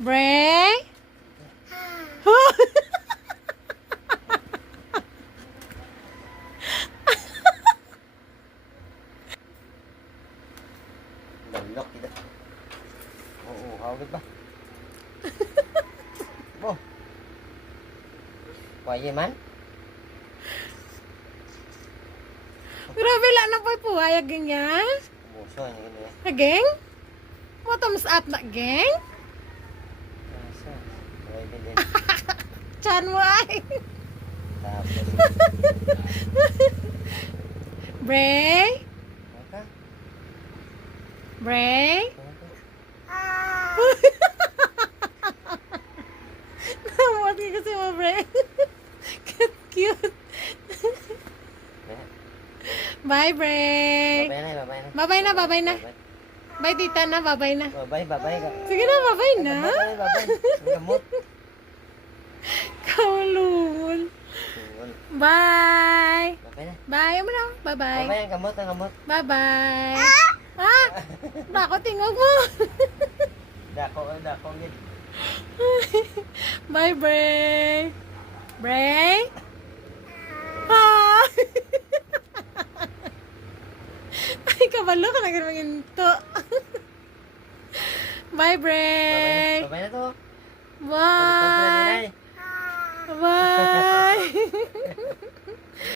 Bray? Nalok kita. Oo, hawag ba? Bo. Pwede man? Grabe lang na po puhayag ganyan. Buso, yung ganyan. Ageng? Mo thumbs up na, geng? Buso. Pwede din. Chan mo ay. Tapos. Bray? Maka? Bray? Maka? Namot ka kasi mo, Bray. Cute, cute. Bye, Bray. Babay na, babay na. Babay na, babay na. Babay. Bye, tita na, babay na. Babay, babay ka. Sige na, babay na. Babay, babay. Ang gamot. Kaulungon. Tingol. Bye. Babay na. Bye mo na. Babay Bye-bye. ang gamot, ang gamot. Bye-bye. Ah! Bako tingog mo. Dako, dako. Gid. Bye, Bray. Bray? Ah! Ay, kabalo ka na ganun to. Bye, Bray. Babay na to. Bye. Balik ka na, Ninay. Bye.